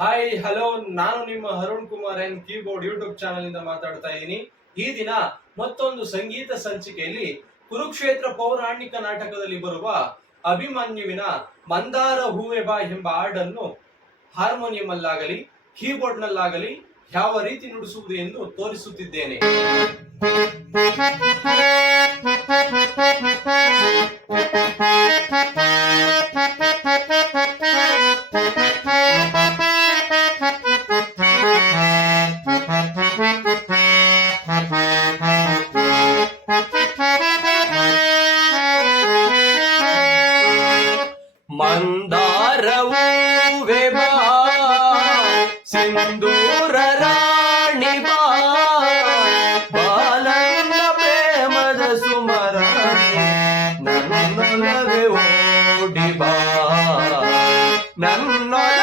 Hi hello ನಾನು ನಿಮ್ಮ Arun Kumar N keyboard YouTube channel ಇಂದ ಮಾತಾಡ್ತಾ ಇದ್ದೀನಿ. ಈ ದಿನ ಮತ್ತೊಂದು ಸಂಗೀತ ಸಂಚಿಕೆಯಲ್ಲಿ ಕುರುಕ್ಷೇತ್ರ ಪೌರಾಣಿಕ ನಾಟಕದಲ್ಲಿ ಬರುವ ಅಭಿಮನ್ಯುವಿನ ಮಂದಾರ ಹೂವೆ ಬಾ ಎಂಬ ಹಾಡನ್ನು ಹಾರ್ಮೋನಿಯಂ ಅಲ್ಲಾಗಲಿ ಕೀಬೋರ್ಡ್ ನಲ್ಲಾಗಲಿ ಯಾವ ರೀತಿ ನುಡಿಸುವುದು ಎಂದು ತೋರಿಸುತ್ತಿದ್ದೇನೆ. ಮಂದಾರವೂವೆ ಬಾ ಸಿಂಧೂರ ರಾಣಿ ಬಾ ಬಾಲನ ಪ್ರೇಮದ ಸುಮರಾಣಿ ನನ್ನೊಲವೇ ಓಡಿ ಬಾ ನನ್ನೊಲವೇ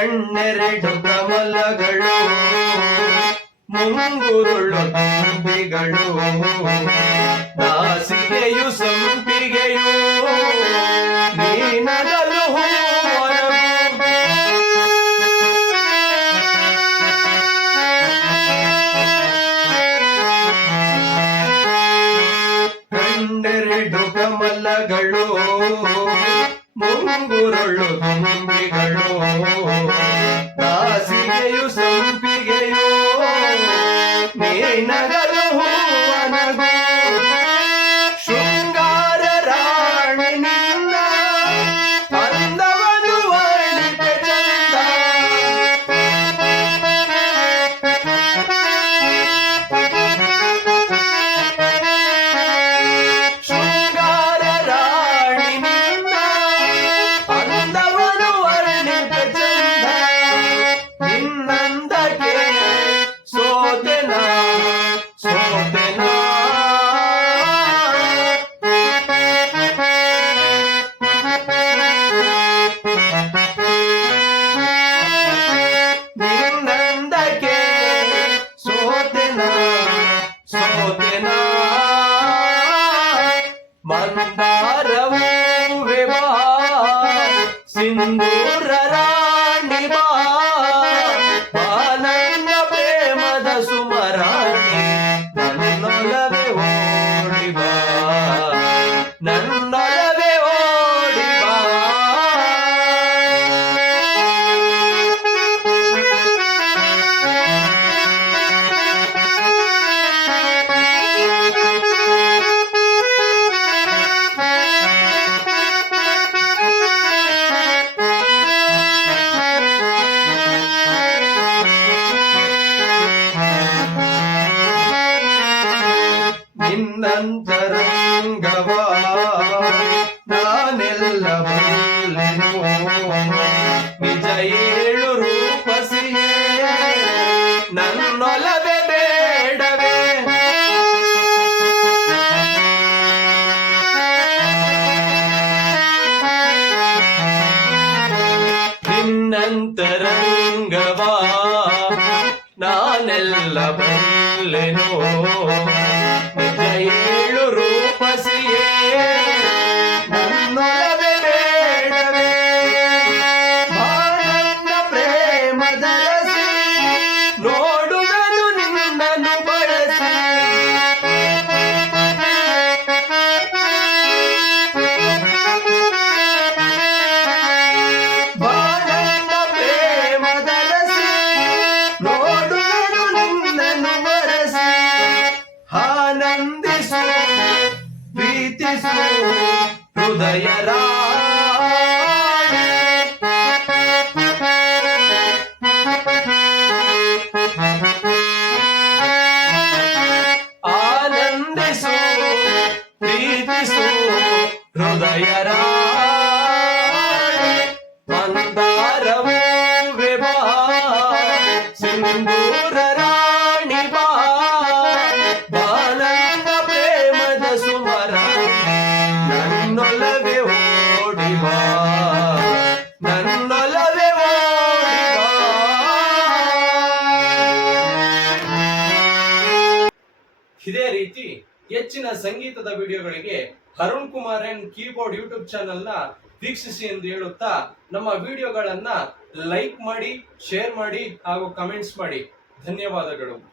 ಕಣ್ಣೆರಡು ಕಮಲಗಳು ಮುಂಗುರುಳು ತುಂಬಿಗಳು ನಾಸಿಗೆಯು ಸಂಪಿಗೆಯು ನೀನಗಲು. ಕಣ್ಣೆರಡು ಕಮಲಗಳು ಮುಂಗುರುಳು ತುಂಬಿಗಳು ದಾಸಿಗೆಯು ಸಂಪಿಗೆಯೋ. ನೀನಗಲು ಹೂವನಗು ಮಂದಾರವೂವೆ ಬಾ ಸಿಂಧೂರ ನಿನ್ನಂತರಂಗವ ನಾನೆಲ್ಲ ಬಲ್ಲೆನು ನಿಜ ಏಳು ರೂಪಸಿಯೇ ನನ್ನೊಲವೇ ಬೇಡವೇ ನಿನ್ನಂತರಂಗವ ನಾನೆಲ್ಲ ಬಲ್ಲೆನು కీర్తిసు హృదయరా ಹೆಚ್ಚಿನ ಸಂಗೀತದ ವಿಡಿಯೋಗಳಿಗೆ Arun Kumar N keyboard YouTube ಚಾನೆಲ್ನ ವೀಕ್ಷಿಸಿ ಎಂದು ಹೇಳುತ್ತಾ ನಮ್ಮ ವಿಡಿಯೋಗಳನ್ನ ಲೈಕ್ ಮಾಡಿ, ಶೇರ್ ಮಾಡಿ ಹಾಗೂ ಕಮೆಂಟ್ಸ್ ಮಾಡಿ. ಧನ್ಯವಾದಗಳು.